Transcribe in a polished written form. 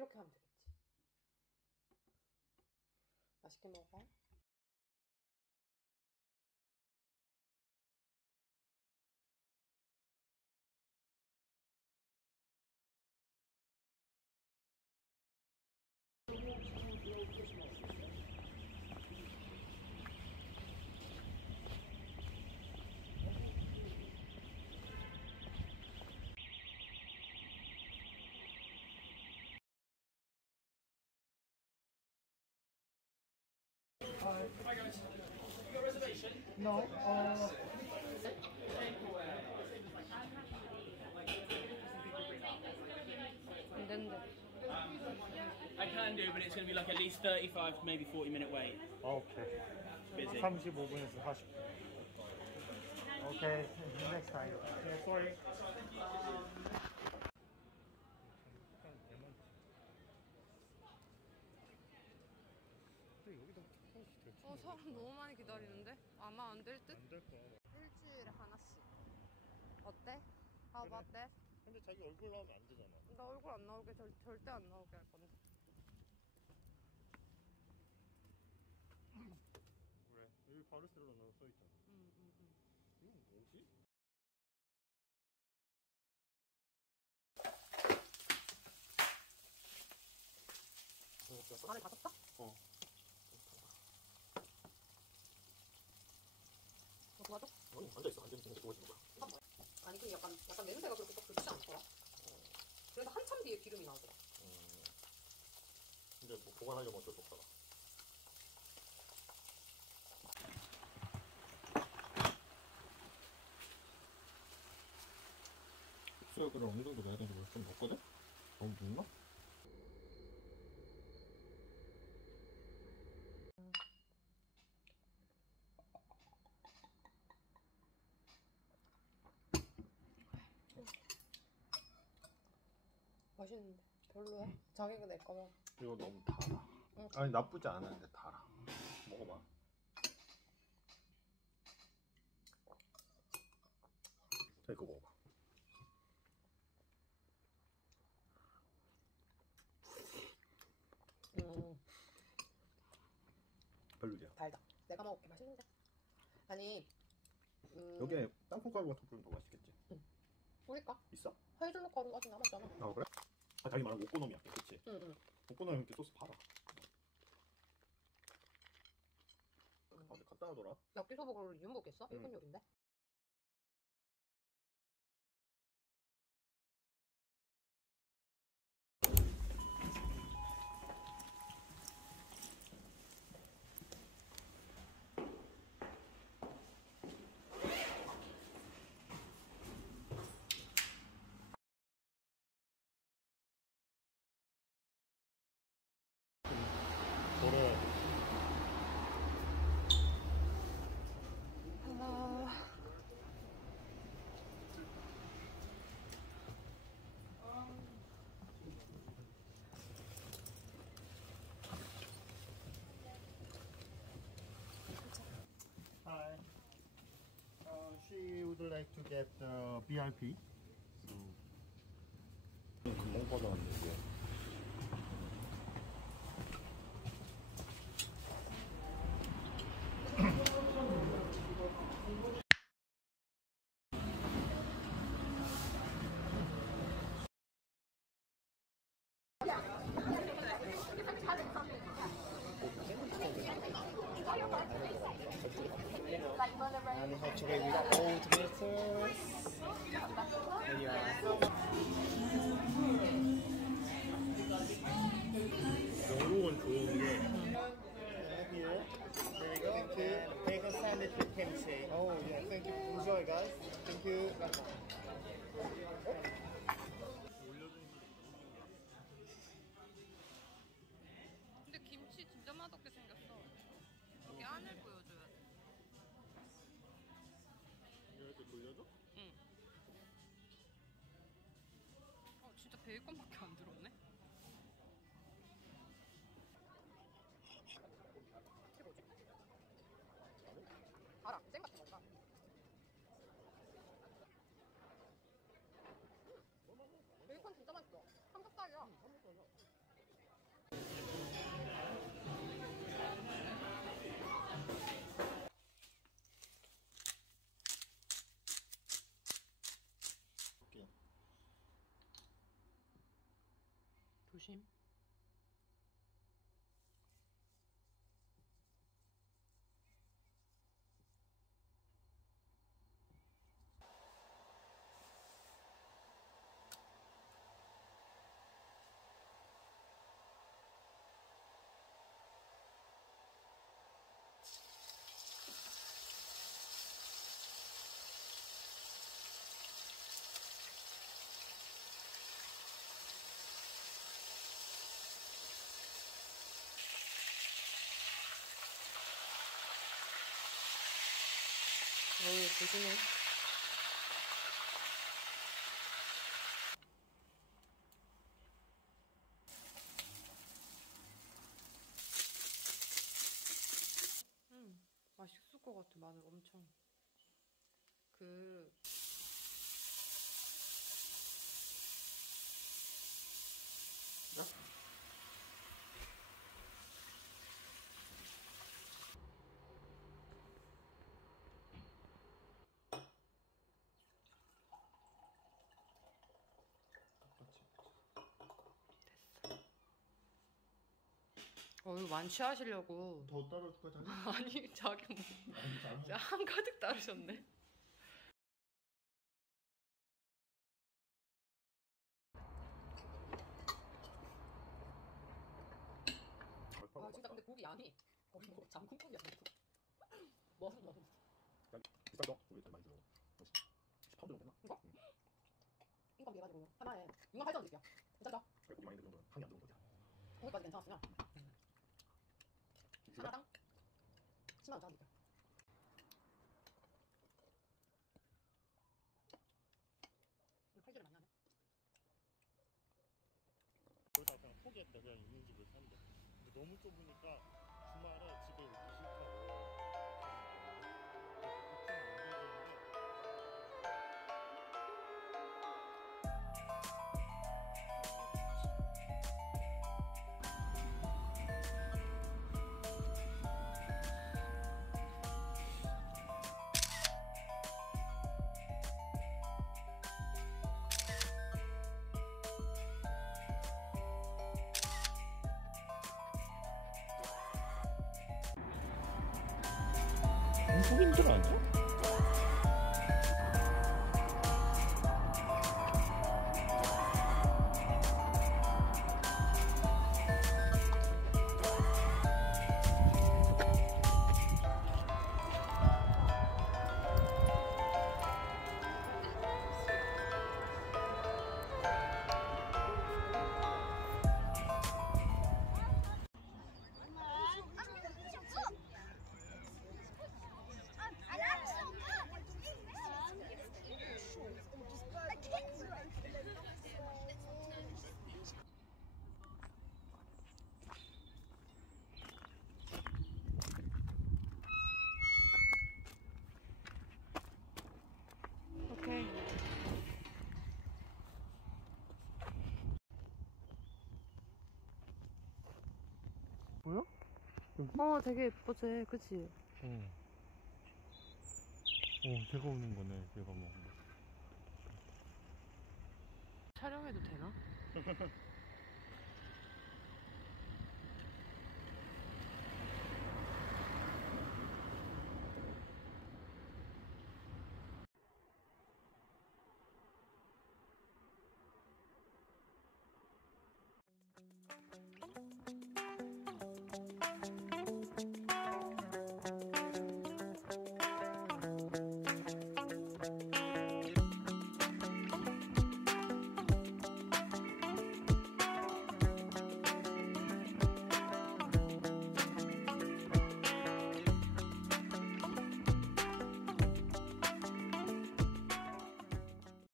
이렇게 하면 되겠지. 맛있게 먹어. Hi guys, you got a reservation? No. 안 된대. I can do, but it's going to be like at least 35, maybe 40-minute wait. 오케이. Busy. 35분에서 40분. 오케이. Next time. Okay, sorry. 근데 여기도 사람 너무 많이 기다리는데? 아마 안 될 듯? 안될 거야. 일주일에 하나씩. 어때? How about that? 근데 자기 얼굴 나오면 안 되잖아. 나 얼굴 안 나오게 절대 안 나오게 할 건데. 그래. 여기 바르셀로나라고 써 있잖아. 이건 뭐지? 안에 다 썼어? 어. 도와줘? 아니 앉아있어. 앉아있는 게 도와주는 거야. 아니 근데 약간 냄새가 그렇게 딱 좋지 않더라. 그래서 한참 뒤에 기름이 나오더라. 근데 뭐 보관하려면 어쩔 수 없잖아. 흡수력을 어느 정도 넣어야 되는지 좀 넣었거든? 너무 묻나? 맛있는데 별로야? 자기가 내 거면. 이거 너무 달아. 응. 아니 나쁘지 않은데 달아. 먹어봐. 자 이거 먹어봐. 별로지야. 달다. 내가 먹을게. 맛있는데. 아니 여기에 땅콩가루 같은 거 더 맛있겠지? 뿌릴까? 있어? 헤이즐넛 가루 아직 남았잖아. 아 그래? 아 자기 말한 오코노미야끼 그치? 응. 오코노미야끼 소스 팔아. 어디 갖다 놔둬라. 야끼소바를 윤복했어? 일본 요리인데? 그래. Hi. She would like to get BRP. 금방 받아왔는데. And actually with all tomatoes. Yeah. 영국은 좋은 게 Here. There you go. Thank you. Bacon sandwich with kimchi. Oh yeah, thank you. Enjoy guys. Thank you. 근데 김치 진짜 맛없게 생겼어. 여기 안을 보여줘야 돼. 이렇게 돌려줘? 응. 진짜 베이컨밖에 안 들었네? 이게 뭐지? 알아, 잼 같은 건가? 베이컨 진짜 맛있어. 삼겹살이야. 조심. 어우, 조심해. 맛있을 것 같아, 마늘 엄청. 이거 만취하시려고. 더 따라줄까 자기? 아니, 자기 뭐. 아니 자기. 한가득 따르셨네. 아, 진짜 근데 고기 양이 거의 뭐 장군급이야. 너무. 비싸죠? 우리 돈 많이 주고 10파운드 정도 됐나? 이거? 인건비 해가지고 하나에 68,000원 드릴게요. 괜찮죠? 그래 고기 많이 드는 정도는 한이 안 드는 거야. 거기까지 괜찮았으면 하나당 10만 원 드릴게요. 이거 칼질을 많이 하네. 그러다 그냥 포기했다. 그냥 있는 집을 산대. 근데 너무 좁으니까 주말에 집에 오기 싫다고. 한국인들 아니야? 오케이. 보여? 되게 예쁘지, 그치? 걔가 오는 거네. 걔가 뭐. 촬영해도 되나?